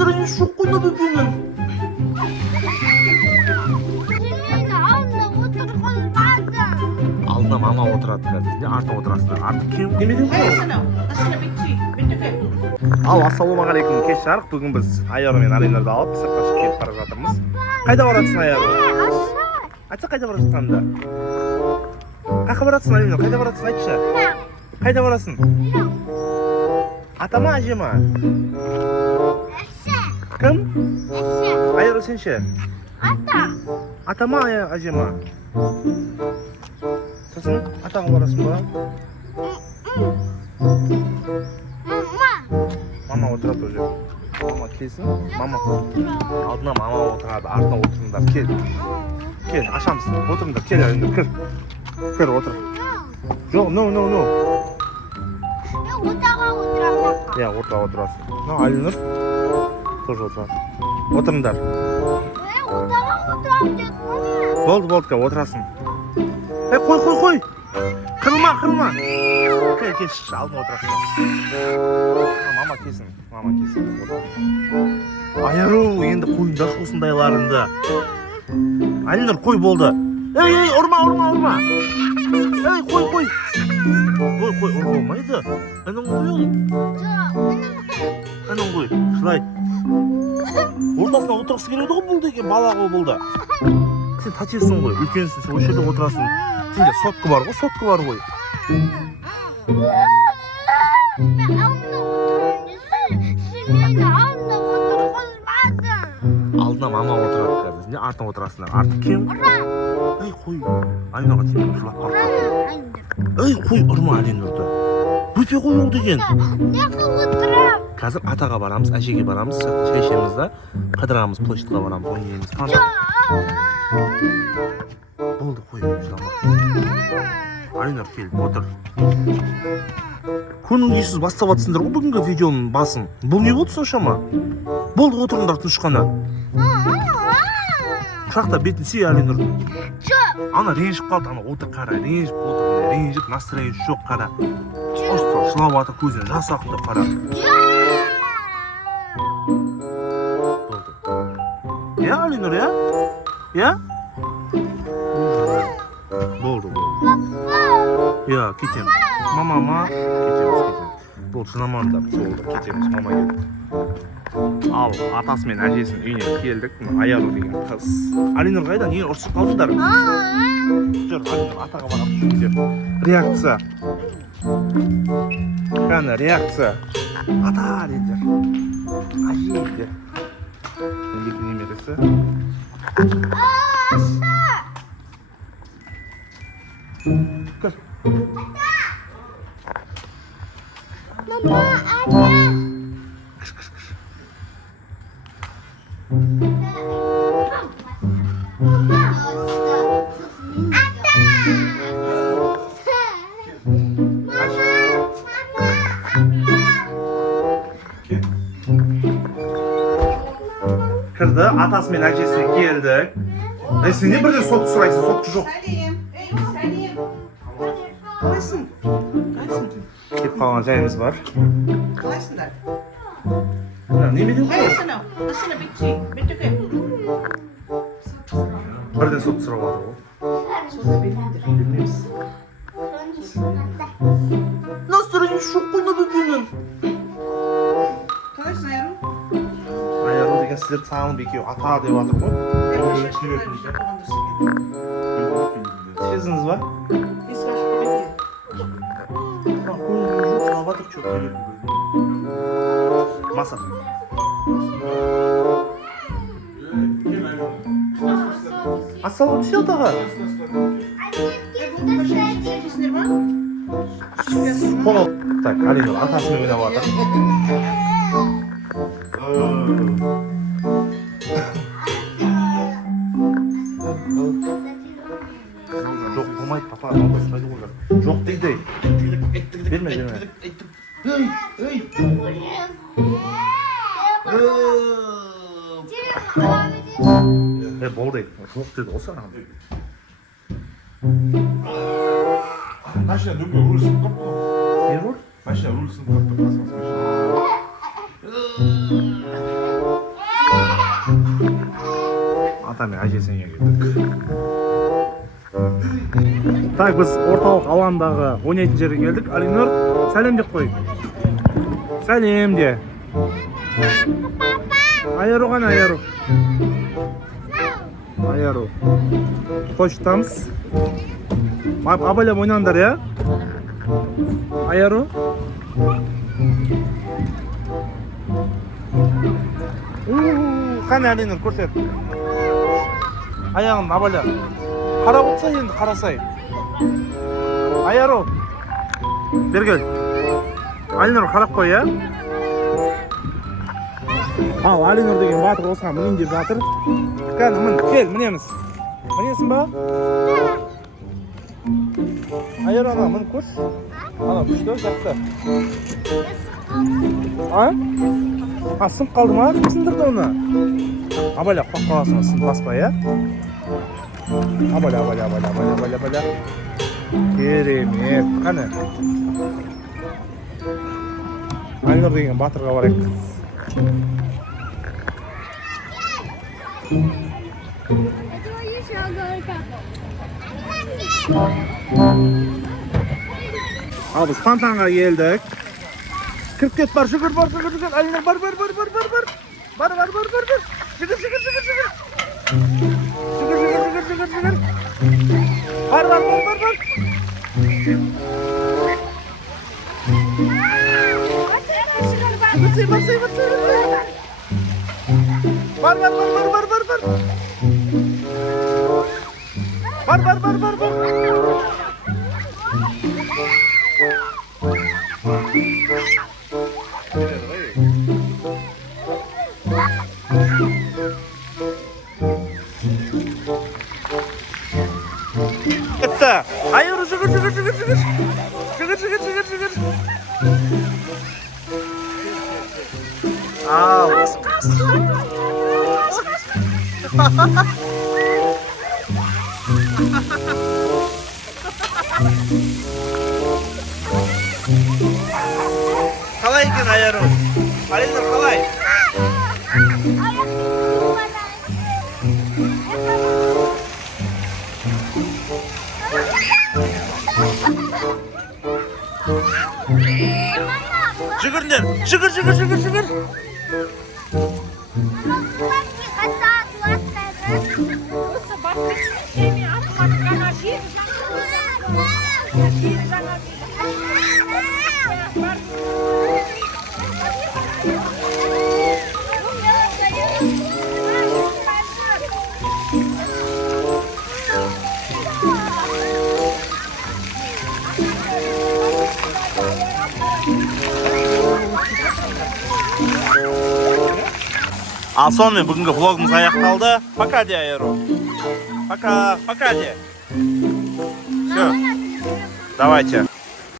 Nasıl çok koydu bebeğinin? Алдына мама отырады қазір. Артына отырасыңдар. Арты кем демеден қой. Ал, ассалаумағалейкум. Кеш жарық. Бүгін біз Айару мен Алинарды алып сыртқа шығып кетіп бара жатырмыз. Қайда барасың, Айару? Айтса, қайда бара жатқаныңды? Қайда барасың, Алина? Қайда барасың, айтшы. Қайда барасың? Ата ма, әже ма? Кім? Айару, сен ше? Ата ма, әже ма? Сосын атаға барасың ба? Мама отырады уже. Мама келсін. Мама. Алдына мама отырады. Артына отырыңдар. Кел. Кел, ашамыз. Отырыңдар. Кел, әліңдер. Кір. Кір, отыр. Жоқ, no. Я, ортаға отырасың. Әліңдер. Тоже отырады. Отырыңдар. Болды, отырасың. Қой. Қырылма. Кел, алдына отырасың. Мама келсін. Айару, енді қойыңдар осындайларыңды. Алинұр, қой болды. Ей, ұрма. Ей, қой. Қой, ұрмайды. Әнің қой ол. Әнің қой, шылай. Ортасына отырғысы келеді ғой бұл деген, бала ғой болды. Сен тәтесің ғой, үлкенсің, сен осы жерде отырасың. Сенде сотқы бар ғой. Алдына мама отырады қазір. Сен артына отырасыңдар. Арты кем? Ей, қой. Алинаға тиіп жылап қалып. Ей, қой, ұрма Алинұрды. Бөпе қой ол деген. Қазір атаға барамыз, әжеге барамыз, шай ішеміз да, қыдырамыз, площадьқа барамыз, ойнаймыз. Болды, қой, жылама. Алинұр, кел, отыр. Көңіл күйсіз бастап жатсыңдар ғой бүгінгі видеоның басын. Бұл не болды соншама? Болды, отырыңдар тұншықана. Құшақта бетін сүй Алинұр. Ана ренжіп қалды, ана отыр қара, ренжіп, настроение жоқ қара. Осты, жылап атыр, көзіне жас ақты қара. Болды. Я, Алинұр, я? Болды. Я, кетем. Мама, кетеміз. Болды, жынамаңдар. Болды, кетеміз, мама келді. Ал, атасы мен әжесінің үйіне келдік. Айару деген қыз. Алинұр қайда? Неге ұрсып қалдыңдар? Жүр, Алинұр, атаға барамыз жүр. Реакция. Қана, реакция. Ата дедер. Әже дедер. Екі немересі. Кір. Mama, ada. Mama, ada. Кірді, атасы мен әжесі келдік. Сен не бірден сотты сұрайсың, сотты жоқ. Қалайсың? Кеп қалған жайымыз бар. Қалайсыңдар? Немеден қой? Асына беттікі. Бірден сотты сұрап жатыр ғой. Соны бермейдір. Білмейміз. Настроение жоқ қой бөпенің. Қалайсың Айару? Айару деген сіздерді сағынып екеуі ата деп жатыр ғой. Сезіңіз ба? Masa. Assalomu alaykum tog'a. Qo'l. Tak, Alina atasini o'ynayapti. Жоқ, bo'lmaydi, papa, bo'lmaydi ular. Жоқ deydi. Berma. Болды. Жоқ деді осы ана. Машина 누구 룰 쓴 것도. Ерор? машина 룰 쓴 것도 봤어. атамен әжесіне келдік. Так, біз орталық алаңдағы ойнайтын жерге келдік. Алинур, сәлем деп қой. Сәлем де. Айару ғана, айару. Айару. Қойшы тұтамыз. Абайлап ойнаңдар, я? Айару. Қане Алинур, көрсет. Аяғын абайла. Қарап отса енді қарасай. Айару. Бергел. Алинур қарап қой, я? Ал, Алинур деген батыр осыған мінейін деп жатыр. Кәні, мін, кел, мінеміз. Мінесің ба? Айару ана, мін көш. Ана, күшті, жақсы. Сынып қалды ма? Кім сындырды оны? Абайла, қоқ қаласына сынып баспа, я? Абайла. Керемет. Қане? Алинур деген батырға барайық. Ал біз фонтанға келдік. Кіріп кет, бар, жүгір. Алинур, бар. Бар. Жүгір. Бар. Барсай. Бар. Кетті. Айару, жүгір. Ау. Қалай екен Айару? Алинур қалай? Жүгіріңдер. Жүгір. Ал сонымен бүгінгі влогымыз аяқталды. Пока де, Айару. Пока де. Все. Давайте.